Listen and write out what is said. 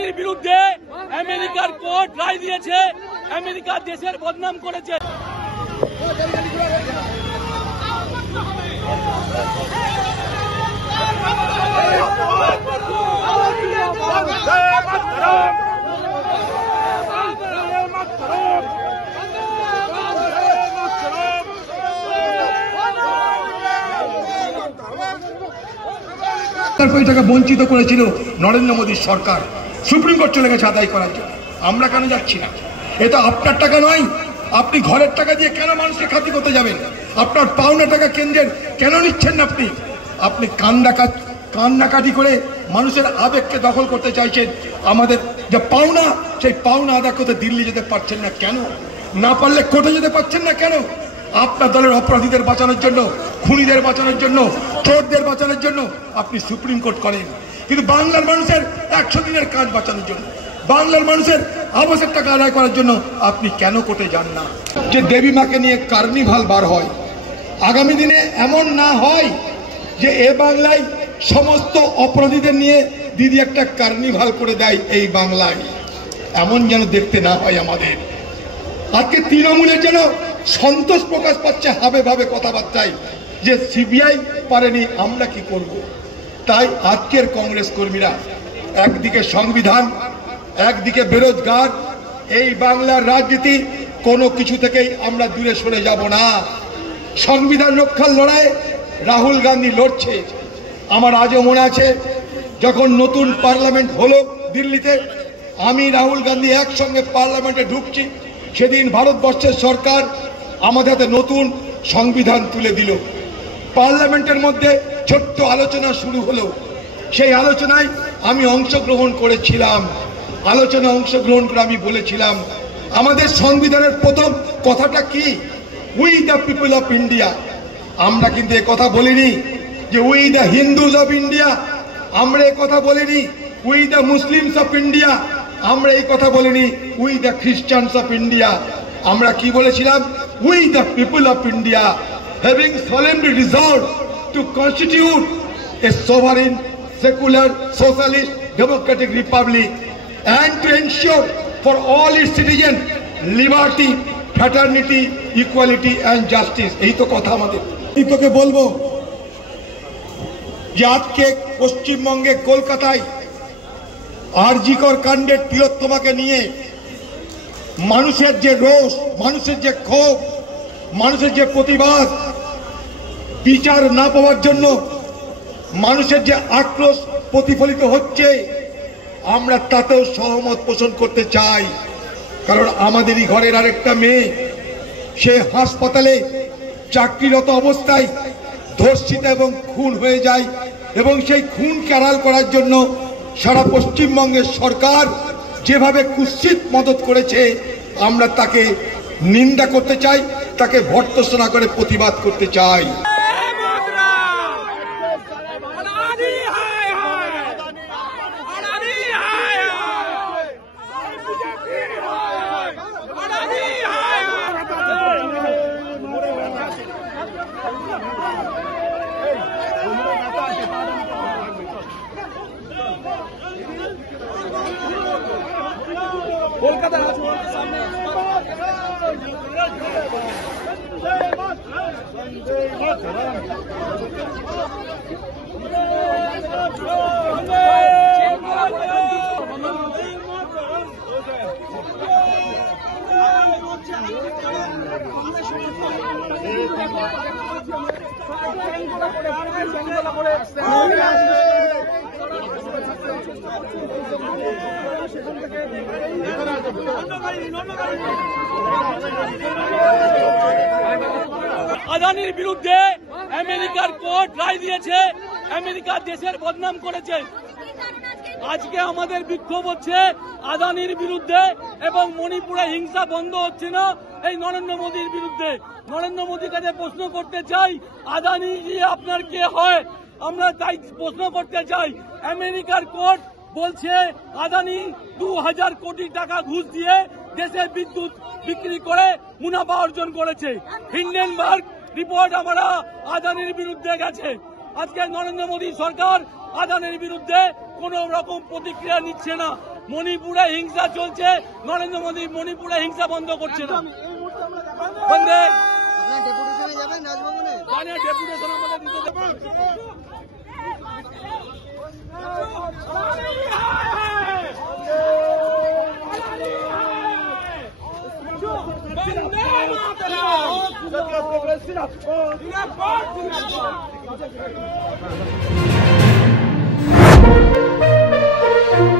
আদানির বিরুদ্ধে আমেরিকার কোর্ট রায় দিয়েছে। আমেরিকা দেশের বদনাম করেছে। কোটি টাকা বঞ্চিত করেছিল নরেন্দ্র মোদীর সরকার। সুপ্রিম কোর্ট চলে গেছে আদায় করার জন্য। আমরা কেন যাচ্ছি না? এটা আপনার টাকা নয়। আপনি ঘরের টাকা দিয়ে কেন মানুষকে খাতি করতে যাবেন? আপনার পাওনা টাকা কেন্দ্রের কেন নিচ্ছেন না? আপনি কান্নাকাটি করে মানুষের আবেগকে দখল করতে চাইছেন। আমাদের যে পাওনা, সেই পাওনা আদায় করতে দিল্লি যেতে পারছেন না কেন? না পারলে কোর্টে যেতে পারছেন না কেন? আপনার দলের অপরাধীদের বাঁচানোর জন্য, খুনিদের বাঁচানোর জন্য, চোরদের বাঁচানোর জন্য আপনি সুপ্রিম কোর্ট করেন, কিন্তু বাংলার মানুষের 100 দিনের কাজ বাঁচানোর জন্য, বাংলার মানুষের আবাসের টাকা আদায় করার জন্য আপনি কেন কোর্টে যান না? যে দেবী মাকে নিয়ে কার্নিভাল বার হয়, আগামী দিনে এমন না হয় যে এ বাংলায় সমস্ত অপরাধীদের নিয়ে দিদি একটা কার্নিভাল করে দেয় এই বাংলায়, এমন যেন দেখতে না হয় আমাদের। আজকে তৃণমূলের যেন সন্তোষ প্রকাশ পাচ্ছে হাবে ভাবে কথাবার্তায়, যে সিবিআই পারেনি, আমরা কি করব? তাই আজকের কংগ্রেস কর্মীরা একদিকে সংবিধান, একদিকে বেরোজগার, এই বাংলার রাজনীতি কোনো কিছু থেকেই আমরা দূরে সরে যাব না। সংবিধান রক্ষার লড়াইয়ে রাহুল গান্ধী লড়ছে। আমার আজও মনে আছে, যখন নতুন পার্লামেন্ট হলো দিল্লিতে, আমি রাহুল গান্ধী একসঙ্গে পার্লামেন্টে ঢুকছি, সেদিন ভারতবর্ষের সরকার আমাদের হাতে নতুন সংবিধান তুলে দিল। পার্লামেন্টের মধ্যে ছোট্ট আলোচনা শুরু হলো। সেই আলোচনায় আমি অংশগ্রহণ করেছিলাম। আলোচনায় অংশগ্রহণ করে আমি বলেছিলাম, আমাদের সংবিধানের প্রথম কথাটা কি? We the people of India. আমরা কিন্তু এ কথা বলিনি যে we the Hindus of India. আমরা এ কথা বলিনি we the Muslims of India. আমরা এই কথা বলিনি উই দ্য খ্রিস্টানস অফ ইন্ডিয়া। আমরা কি বলেছিলাম? We the people of India, having solemnly resolved to constitute a sovereign, secular, socialist, democratic republic and to ensure for all its citizens liberty, fraternity, equality and justice. এই তো কথা আমাদের। তোকে বলবো যে আজকে পশ্চিমবঙ্গে কলকাতায় আরজিকর কাণ্ডের তিলোত্তমাকে নিয়ে মানুষের যে রোষ, মানুষের যে ক্ষোভ, মানুষের যে প্রতিবাদ, বিচার না পাওয়ার জন্য মানুষের যে আক্রোশ প্রতিফলিত হচ্ছে, আমরা তাতেও সহমত পোষণ করতে চাই। কারণ আমাদেরই ঘরের আরেকটা মেয়ে, সে হাসপাতালে চাকরিরত অবস্থায় ধর্ষিত এবং খুন হয়ে যায়, এবং সেই খুনকে আড়াল করার জন্য সারা পশ্চিমবঙ্গের সরকার যেভাবে কুৎসিত মদত করেছে, আমরা তাকে নিন্দা করতে চাই, তাকে ভর্ৎসনা করে প্রতিবাদ করতে চাই। কলকাতা আদানির বিরুদ্ধে আমেরিকার কোর্ট রায় দিয়েছে। আমেরিকা দেশের বদনাম করেছে। আজকে আমাদের বিক্ষোভ হচ্ছে আদানির বিরুদ্ধে, এবং মণিপুরে হিংসা বন্ধ হচ্ছে না এই নরেন্দ্র মোদীর বিরুদ্ধে। নরেন্দ্র মোদীর কাছে প্রশ্ন করতে চাই, আদানি জি আপনার কে হয়? আমরা তাই প্রশ্ন করতে চাই। আমেরিকার কোর্ট বলছে আদানি 2000 কোটি টাকা ঘুষ দিয়ে দেশের বিদ্যুৎ বিক্রি করে মুনাফা অর্জন করেছে। হিন্ডেনবার্গ রিপোর্ট আমরা আদানির বিরুদ্ধে গেছে। আজকে নরেন্দ্র মোদী সরকার আদানির বিরুদ্ধে কোন রকম প্রতিক্রিয়া নিচ্ছে না। মণিপুরে হিংসা চলছে, নরেন্দ্র মোদী মণিপুরে হিংসা বন্ধ করছে না। বন্ধে ডেপুটেশনে যাবেন রাজভবনে? ডেপুটেশন আমাদের দিতে দেবে। Bande